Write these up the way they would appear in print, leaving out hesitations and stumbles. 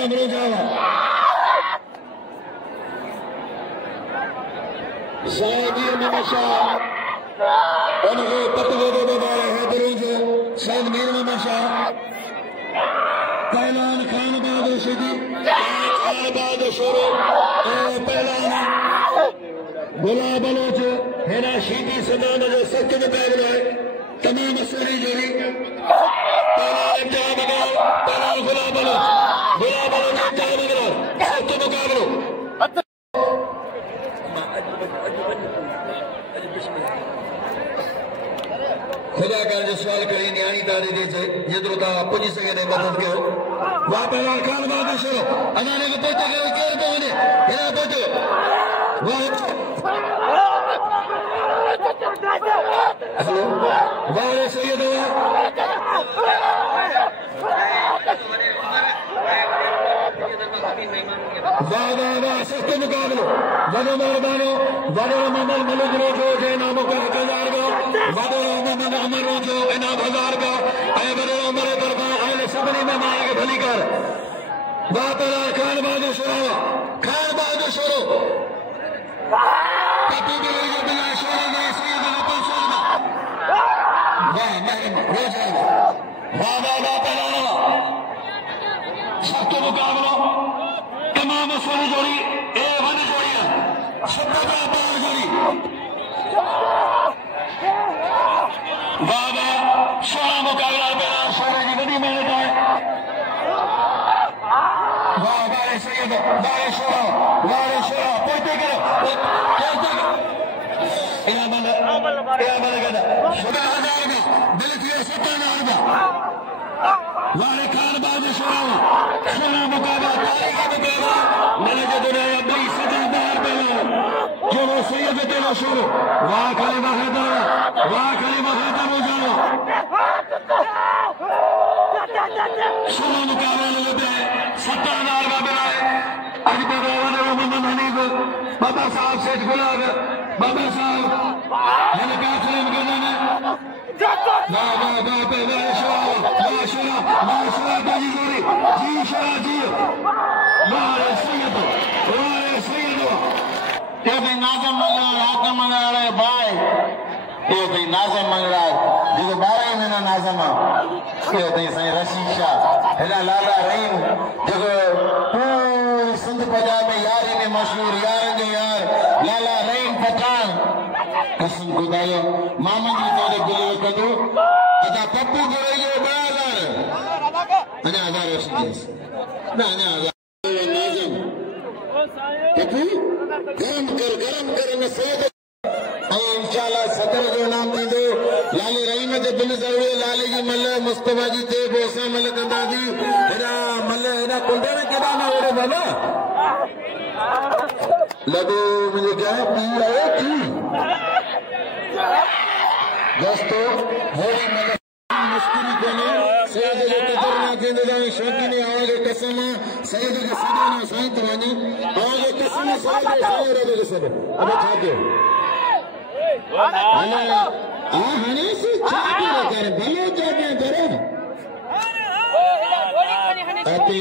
number जावा शादी में मशा उनको पतले दे बारे हैदरों जो शायद मीर में मशा पहलान खान बहादुर शिदी खान बहादुर शोरो पहलान गुलाब बलोच हेना शीदी सदान जो सख्त मुकाबला है तमाम असली जोड़ी पहलान जहाँ बगैर पहलान गुलाब बलोच जहाँ बगैर सख्त मुकाबलो खुदा कर जो सवाल करी न्याणी दादी दे जेतिरो तव्हां पुॼी सघे ने मदद कयो वाह पहलवान खान बहादुर शोरो अञा ने पहुचे केरु थो वञे हेॾा पहुचो हेलो वाह सैयद वाह वाह वाह सख्त मुकाबलो वॾो महिरबानो वॾो मोहम्मद मलिक रोजो जे नामो का 1000 रुपया वॾो मोहम्मद अमर रोजो इनाम 1000 रुपया ऐं वॾो उमर तरफ़ां आयल सभिनी महिमान खे भली कर वाह पहलवान खान बहादुर शोरो खान बहादुर शोरो पप्पू बिले जो बिला शोरो में सैयद नकुल शर्मा वाह महम रोजा वाह वाह वाह पहलवान सख्त मुकाबलो तमाम सोनी जोड़ी ए वन जोड़ियां सत्ता पार जोड़ी वाह वाह सोना मुकाबला पहला सोने की बड़ी मेहनत है वाह वाह सैयद वाह शोरा पहुंचे करो इनामल कहना 1000 में दिल थी 70,000 में वाह खान बहादुर शोरा सोना मुकाबला तारीखी मुकाबला मैंने जो दुनिया बड़ी सदा बाहर पहला जो वो सैयद तेरा शुरू वाह खाली महदर हो जाओ सोना मुकाबला लगे 70,000 का बनाए आज मोहम्मद हनीफ बाबा साहब सेठ गुलाब बाबा साहब हल्का सलाम करना है वाह वाह वाह पहले माशा बाजी जोड़ी जी शरा जी वाह सैयद ये भी नाज़म मंगला हाकम मंगला भाई ये भी नाज़म मंगला जो 12 महीना नाज़म ये भी सही रशीद शाह हेला लाला रहीम जो पूरी सिंध पंजाब में यारी में मशहूर यार जो यार लाला रहीम पठान कसम खुदायो मामा जी तोरे गुले कदू अदा पप्पू करे जो 1000 अना 1000 रशीद ना नाज़म पप्पू गरम कर न सैयद इंशाल्लाह सदर जो नाम दींदो लाली रहीम जे बिल ज़रूरी लाली जी मल मुस्तफा जी ते बोसा मल कंदा जी हेड़ा मल हेड़ा कुंडे में केड़ा ना ओरे बाबा लगो मुझे क्या पी आए की दोस्तों होरी मल मुश्किल कोने सैयद जो कदर ना केंदे जाए शौकीन आवाज कसम सैयद के सीधे ना साईं तवानी आवाज कसम सैयद रे सब अब छाके हने से छाके कर भले जाके करे आते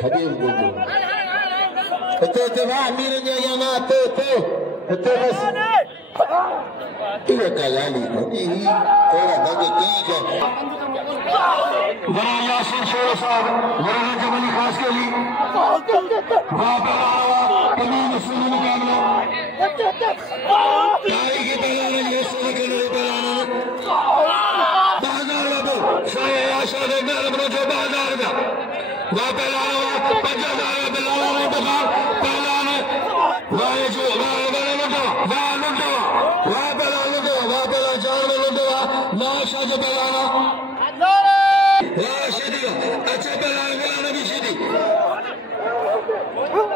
खबे बोलो तो वाह मीर ने या ना तो बस ये कलाली नहीं थोड़ा दगे ठीक है बड़ा यासीन शोर साहब बड़ा जमली खास के लिए वाह तमाम मुस्लिम मुकाबला तारीख की पहला ये सही करने पहला 1000 रुपए शायद आशा दे मेरे बच्चों 1000 रुपए वाह पहला 5000 रुपए लाला ने बता पहला ने वाह जो वाह नाशा जो पहला अच्छा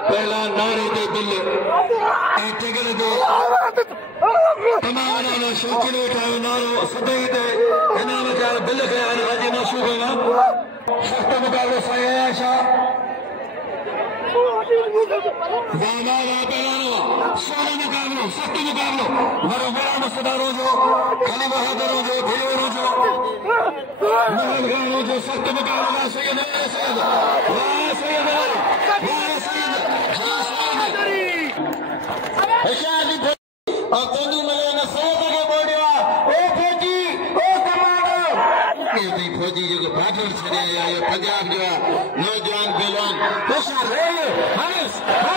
पहला नारे दे दिल टिकल दे तमाम नारा शौकीन उठाओ नारो सदई दे इनाम चार बिल ख्याल हाजी मशहूर होगा सख्त मुकाबले सही आशा वाह सोना मुकाबलो सख्त मुकाबलो मरो बड़ा मुस्तफा रोजो खाली बहादुर रोजो भिलो रोजो महल खान रोजो सख्त मुकाबला सही और तेनी मले न सैयद के बोडिया ओ फौजी ओ कमांडो ये फौजी जो बहादुर छड़िया या पंजाब जो नौजवान पहलवान होशियार रहे हंस